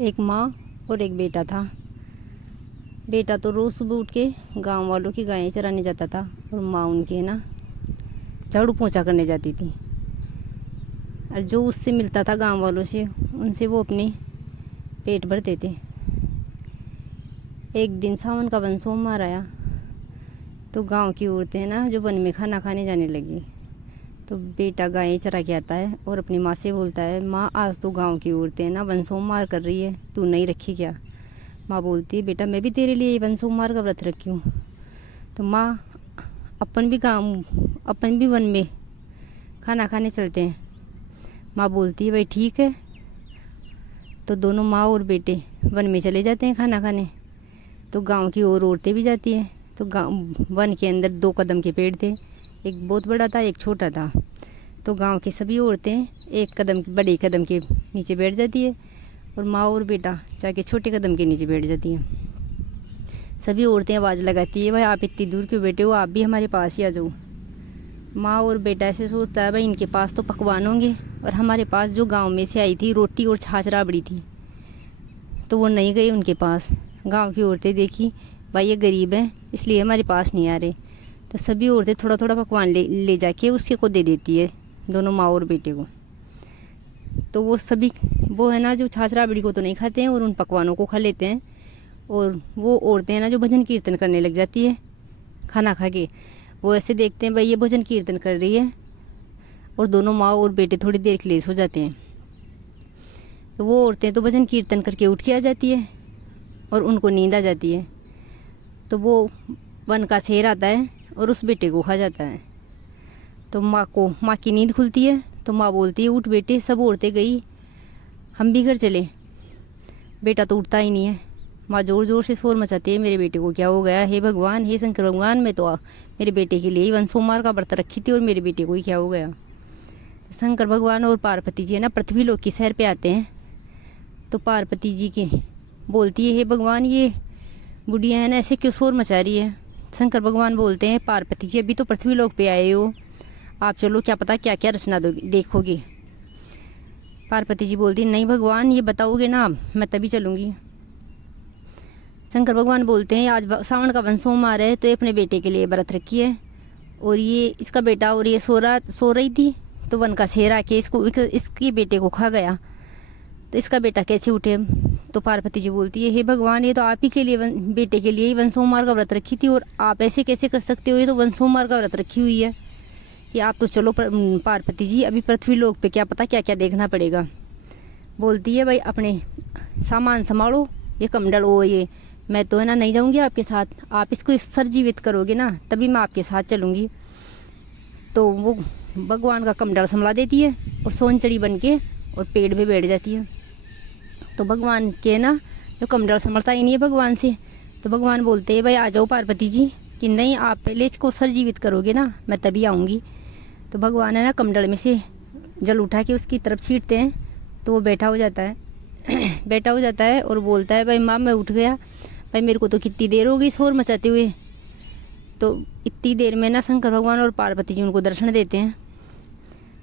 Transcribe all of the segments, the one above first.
एक माँ और एक बेटा था। बेटा तो रोज़ सुबह उठ के गांव वालों की गायें चराने जाता था और माँ उनके ना झाड़ू पोंछा करने जाती थी। और जो उससे मिलता था गांव वालों से, उनसे वो अपने पेट भरते थे। एक दिन सावन का वन सोमवार आया तो गांव की औरतें ना जो वन में खाना खाने जाने लगी। तो बेटा गायें चरा के आता है और अपनी माँ से बोलता है, माँ आज तो गांव की औरतें ना वन सोमवार कर रही है, तू नहीं रखी क्या? माँ बोलती है, बेटा मैं भी तेरे लिए वन सोमवार का व्रत रखी हूँ। तो माँ अपन भी वन में खाना खाने चलते हैं। माँ बोलती है, भाई ठीक है। तो दोनों माँ और बेटे वन में चले जाते हैं खाना खाने। तो गांव की और औरतें भी जाती हैं। तो वन के अंदर 2 कदम के पेड़ थे, एक बहुत बड़ा था, एक छोटा था। तो गांव की सभी औरतें बड़े कदम के नीचे बैठ जाती है और माँ और बेटा जाके छोटे कदम के नीचे बैठ जाती हैं। सभी औरतें आवाज़ लगाती है, भाई आप इतनी दूर क्यों बैठे हो, आप भी हमारे पास ही आ जाओ। माँ और बेटा ऐसे सोचता है, भाई इनके पास तो पकवान होंगे और हमारे पास जो गांव में से आई थी रोटी और छाछ राबड़ी थी, तो वो नहीं गई उनके पास। गांव की औरतें देखी, भाई ये गरीब है इसलिए हमारे पास नहीं आ रहे। तो सभी औरतें थोड़ा थोड़ा पकवान ले जाके उसके को दे देती है, दोनों माँ और बेटे को। तो वो है ना जो छाछ राबड़ी को तो नहीं खाते हैं और उन पकवानों को खा लेते हैं। और वो औरतें हैं ना जो भजन कीर्तन करने लग जाती है खाना खा के। वो ऐसे देखते हैं, भाई ये भजन कीर्तन कर रही है, और दोनों माँ और बेटे थोड़ी देर के लिए सो जाते हैं। तो वो औरतें तो भजन कीर्तन करके उठ के आ जाती है और उनको नींद आ जाती है। तो वो वन का शेर आता है और उस बेटे को खा जाता है। तो माँ की नींद खुलती है। तो माँ बोलती है, उठ बेटे, सब औरतें गई, हम भी घर चले। बेटा तो उठता ही नहीं है। माँ ज़ोर ज़ोर से शोर मचाती है, मेरे बेटे को क्या हो गया? हे भगवान, हे शंकर भगवान, मैं तो मेरे बेटे के लिए ही वन सोमवार का व्रत रखी थी और मेरे बेटे को ही क्या हो गया? शंकर भगवान और पार्वती जी है ना पृथ्वी लोक की सैर पे आते हैं। तो पार्वती जी की बोलती है, हे भगवान, ये बुढ़िया है ना ऐसे क्यों शोर मचा रही है? शंकर भगवान बोलते हैं, पार्वती जी अभी तो पृथ्वी लोक पे आए हो, आप चलो, क्या पता क्या क्या रचना देखोगे। पार्वती जी बोलती, नहीं भगवान, ये बताओगे ना मैं तभी चलूँगी। शंकर भगवान बोलते हैं, आज सावन का वन सोमवार है तो ये अपने बेटे के लिए व्रत रखी है, और ये इसका बेटा और ये सो रही थी तो वन का शेर आके इसके बेटे को खा गया, तो इसका बेटा कैसे उठे? तो पार्वती जी बोलती है, हे भगवान, ये तो आप ही के लिए बेटे के लिए ही वन सोमवार का व्रत रखी थी, और आप ऐसे कैसे कर सकते हो? ये तो वन सोमवार का व्रत रखी हुई है कि आप तो चलो पार्वती जी, अभी पृथ्वी लोक पे क्या पता क्या क्या देखना पड़ेगा। बोलती है, भाई अपने सामान संभालो, ये कमंडल वो ये मैं तो है ना नहीं जाऊंगी आपके साथ, आप इसको सरजीवित करोगे ना तभी मैं आपके साथ चलूँगी। तो वो भगवान का कमंडल संभला देती है और सोनचड़ी बन के और पेड़ पे बैठ जाती है। तो भगवान के ना जो कमंडल संभलता ही नहीं है भगवान से, तो भगवान बोलते हैं, भाई आ जाओ पार्वती जी, कि नहीं आप पहले इसको सरजीवित करोगे ना मैं तभी आऊँगी। तो भगवान है ना कमंडल में से जल उठा के उसकी तरफ छींटते हैं तो वो बैठा हो जाता है बैठा हो जाता है और बोलता है, भाई माँ मैं उठ गया, भाई मेरे को तो कितनी देर हो गई शोर मचाते हुए। तो इतनी देर में ना शंकर भगवान और पार्वती जी उनको दर्शन देते हैं।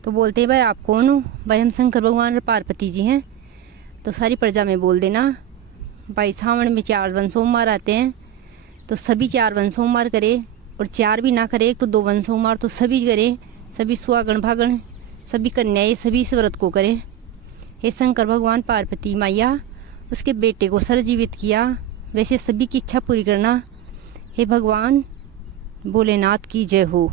तो बोलते हैं, भाई आप कौन हो? भाई हम शंकर भगवान और पार्वती जी हैं। तो सारी प्रजा में बोल देना, भाई सावन में 4 वन सोमवार आते हैं तो सभी 4 वन सोमवार करे, और 4 भी ना करे तो 2 वन सोमवार तो सभी करे, सभी सुहागण भागण सभी कन्याएं सभी इस व्रत को करें। हे शंकर भगवान पार्वती मैया, उसके बेटे को सरजीवित किया, वैसे सभी की इच्छा पूरी करना। हे भगवान भोलेनाथ की जय हो।